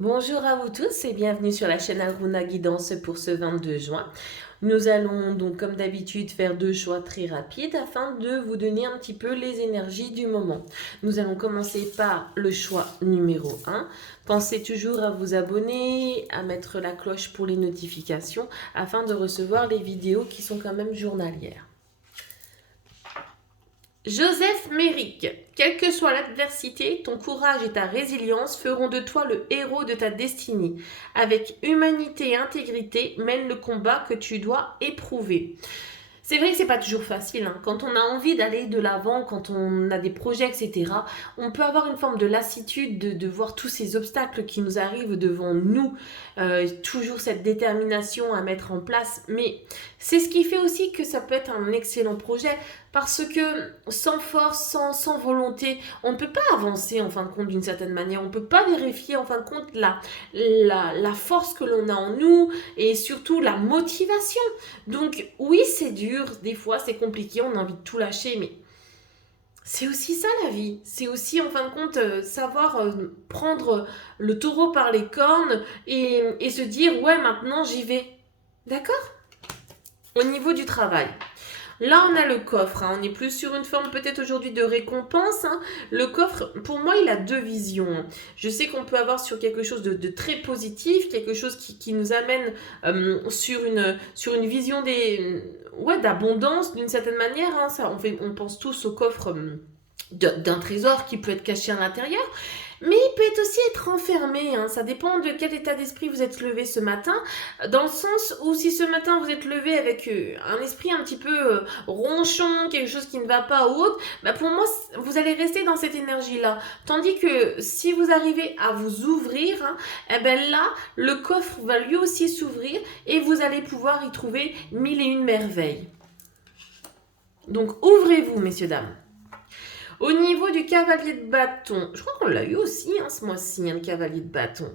Bonjour à vous tous et bienvenue sur la chaîne Aruna Guidance pour ce 22 juin. Nous allons donc comme d'habitude faire deux choix très rapides afin de vous donner un petit peu les énergies du moment. Nous allons commencer par le choix numéro 1. Pensez toujours à vous abonner, à mettre la cloche pour les notifications afin de recevoir les vidéos qui sont quand même journalières. Joseph Méric, quelle que soit l'adversité, ton courage et ta résilience feront de toi le héros de ta destinée. Avec humanité et intégrité, mène le combat que tu dois éprouver. C'est vrai que c'est pas toujours facile, hein. Quand on a envie d'aller de l'avant, quand on a des projets, etc., on peut avoir une forme de lassitude de voir tous ces obstacles qui nous arrivent devant nous, toujours cette détermination à mettre en place. Mais c'est ce qui fait aussi que ça peut être un excellent projet, parce que sans force, sans volonté, on ne peut pas avancer en fin de compte d'une certaine manière. On ne peut pas vérifier en fin de compte la force que l'on a en nous et surtout la motivation. Donc oui, c'est dur, des fois c'est compliqué, on a envie de tout lâcher, mais c'est aussi ça la vie. C'est aussi en fin de compte savoir prendre le taureau par les cornes et se dire ouais maintenant j'y vais. D'accord. Au niveau du travail. Là, on a le coffre. Hein. On est plus sur une forme peut-être aujourd'hui de récompense. Hein. Le coffre, pour moi, il a deux visions. Je sais qu'on peut avoir sur quelque chose de très positif, quelque chose qui nous amène sur une vision ouais, d'abondance d'une certaine manière. Hein. Ça, on pense tous au coffre d'un trésor qui peut être caché à l'intérieur. Mais il peut aussi être enfermé, hein. Ça dépend de quel état d'esprit vous êtes levé ce matin, dans le sens où si ce matin vous êtes levé avec un esprit un petit peu ronchon, quelque chose qui ne va pas ou autre, bah pour moi vous allez rester dans cette énergie-là. Tandis que si vous arrivez à vous ouvrir, hein, eh ben là, le coffre va lui aussi s'ouvrir et vous allez pouvoir y trouver mille et une merveilles. Donc ouvrez-vous, messieurs, dames. Au niveau du cavalier de bâton, je crois qu'on l'a eu aussi hein, ce mois-ci, hein, le cavalier de bâton.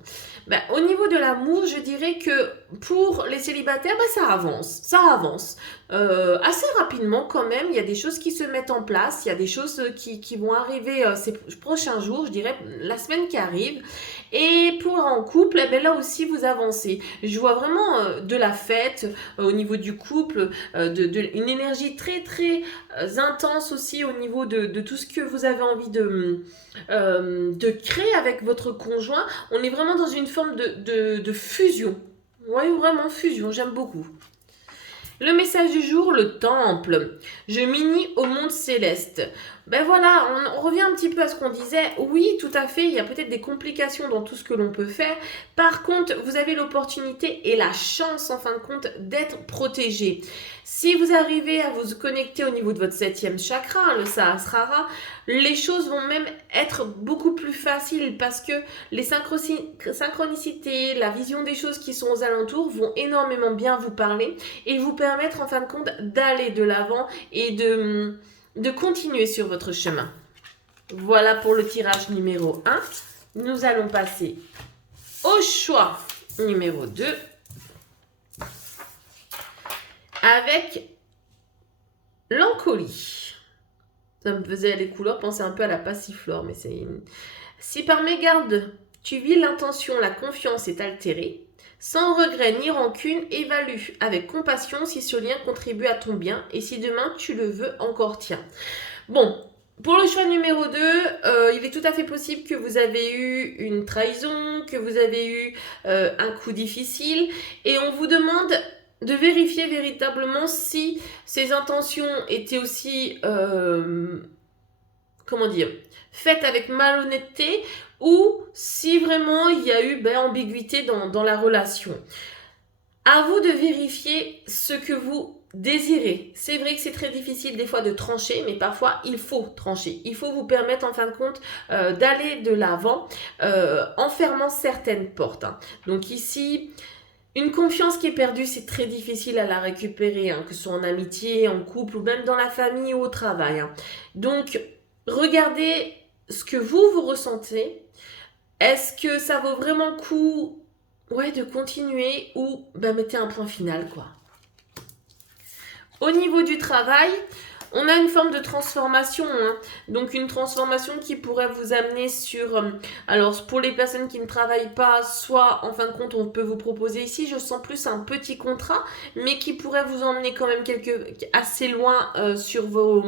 Ben, au niveau de l'amour, je dirais que pour les célibataires, ben, ça avance. Ça avance. Assez rapidement quand même, il y a des choses qui se mettent en place, il y a des choses qui vont arriver ces prochains jours, je dirais la semaine qui arrive. Et pour en couple, eh ben, là aussi vous avancez. Je vois vraiment de la fête au niveau du couple, une énergie très très intense aussi au niveau de tout ce que vous avez envie de créer avec votre conjoint. On est vraiment dans une forme de fusion. Oui, vraiment fusion, j'aime beaucoup. Le message du jour, le temple. Je m'unis au monde céleste. Ben voilà, on revient un petit peu à ce qu'on disait. Oui, tout à fait, il y a peut-être des complications dans tout ce que l'on peut faire. Par contre, vous avez l'opportunité et la chance, en fin de compte, d'être protégé. Si vous arrivez à vous connecter au niveau de votre septième chakra, le Sahasrara, les choses vont même être beaucoup plus faciles parce que les synchronicités, la vision des choses qui sont aux alentours vont énormément bien vous parler et vous permettre en fin de compte d'aller de l'avant et de continuer sur votre chemin. Voilà pour le tirage numéro 1. Nous allons passer au choix numéro 2 avec l'encolie. Ça me faisait les couleurs penser un peu à la passiflore, mais c'est une... Si par mégarde tu vis l'intention, la confiance est altérée, sans regret ni rancune, évalue avec compassion si ce lien contribue à ton bien et si demain tu le veux encore tiens. Bon, pour le choix numéro 2, il est tout à fait possible que vous avez eu une trahison, que vous avez eu un coup difficile et on vous demande de vérifier véritablement si ces intentions étaient aussi, comment dire, faites avec malhonnêteté ou si vraiment il y a eu ambiguïté dans la relation. À vous de vérifier ce que vous désirez. C'est vrai que c'est très difficile des fois de trancher, mais parfois il faut trancher. Il faut vous permettre en fin de compte d'aller de l'avant en fermant certaines portes. Hein. Donc ici, une confiance qui est perdue, c'est très difficile à la récupérer, hein, que ce soit en amitié, en couple ou même dans la famille ou au travail. Hein. Donc, regardez ce que vous ressentez. Est-ce que ça vaut vraiment le coup de continuer ou mettez un point final quoi. Au niveau du travail, On a une forme de transformation, hein. Donc une transformation qui pourrait vous amener sur... alors pour les personnes qui ne travaillent pas, soit en fin de compte on peut vous proposer ici, je sens plus un petit contrat, mais qui pourrait vous emmener quand même assez loin sur vos...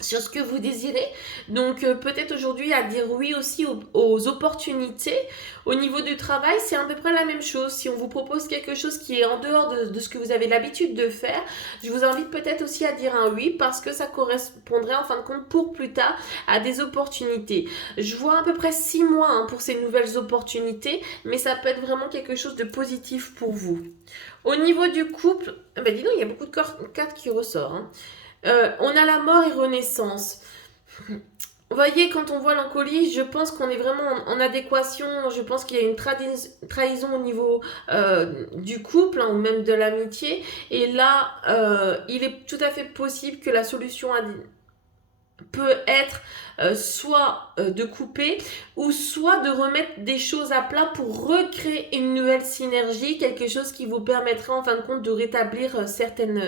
sur ce que vous désirez. Donc peut-être aujourd'hui à dire oui aussi aux opportunités. Au niveau du travail, c'est à peu près la même chose. Si on vous propose quelque chose qui est en dehors de ce que vous avez l'habitude de faire, je vous invite peut-être aussi à dire un oui parce que ça correspondrait en fin de compte pour plus tard à des opportunités. Je vois à peu près 6 mois hein, pour ces nouvelles opportunités, mais ça peut être vraiment quelque chose de positif pour vous. Au niveau du couple, ben dis donc, il y a beaucoup de cartes qui ressortent. Hein. On a la mort et renaissance. Vous voyez, quand on voit l'encolie, je pense qu'on est vraiment en adéquation. Je pense qu'il y a une trahison au niveau du couple hein, ou même de l'amitié. Et là, il est tout à fait possible que la solution peut être soit de couper ou soit de remettre des choses à plat pour recréer une nouvelle synergie, quelque chose qui vous permettra en fin de compte de rétablir certaines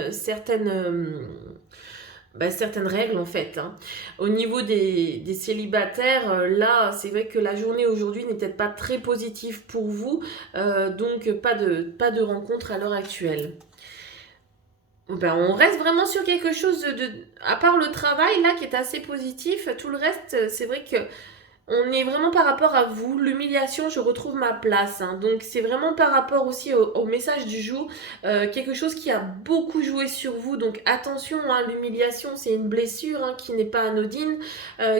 règles en fait. Hein. Au niveau des célibataires, là c'est vrai que la journée aujourd'hui n'est peut-être pas très positive pour vous, donc pas de rencontre à l'heure actuelle. Ben, on reste vraiment sur quelque chose à part le travail là qui est assez positif, tout le reste c'est vrai que on est vraiment par rapport à vous, l'humiliation, je retrouve ma place. Hein. Donc c'est vraiment par rapport aussi au message du jour, quelque chose qui a beaucoup joué sur vous. Donc attention, hein, l'humiliation c'est une blessure hein, qui n'est pas anodine,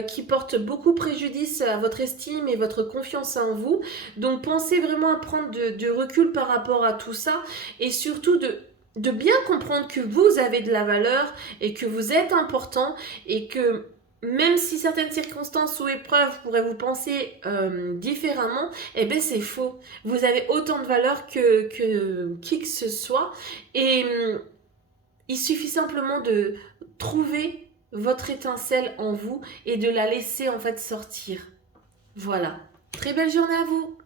qui porte beaucoup préjudice à votre estime et votre confiance en vous. Donc pensez vraiment à prendre de recul par rapport à tout ça et surtout de bien comprendre que vous avez de la valeur et que vous êtes important et que même si certaines circonstances ou épreuves pourraient vous penser différemment, eh bien c'est faux. Vous avez autant de valeur que qui que ce soit. Et il suffit simplement de trouver votre étincelle en vous et de la laisser en fait sortir. Voilà. Très belle journée à vous!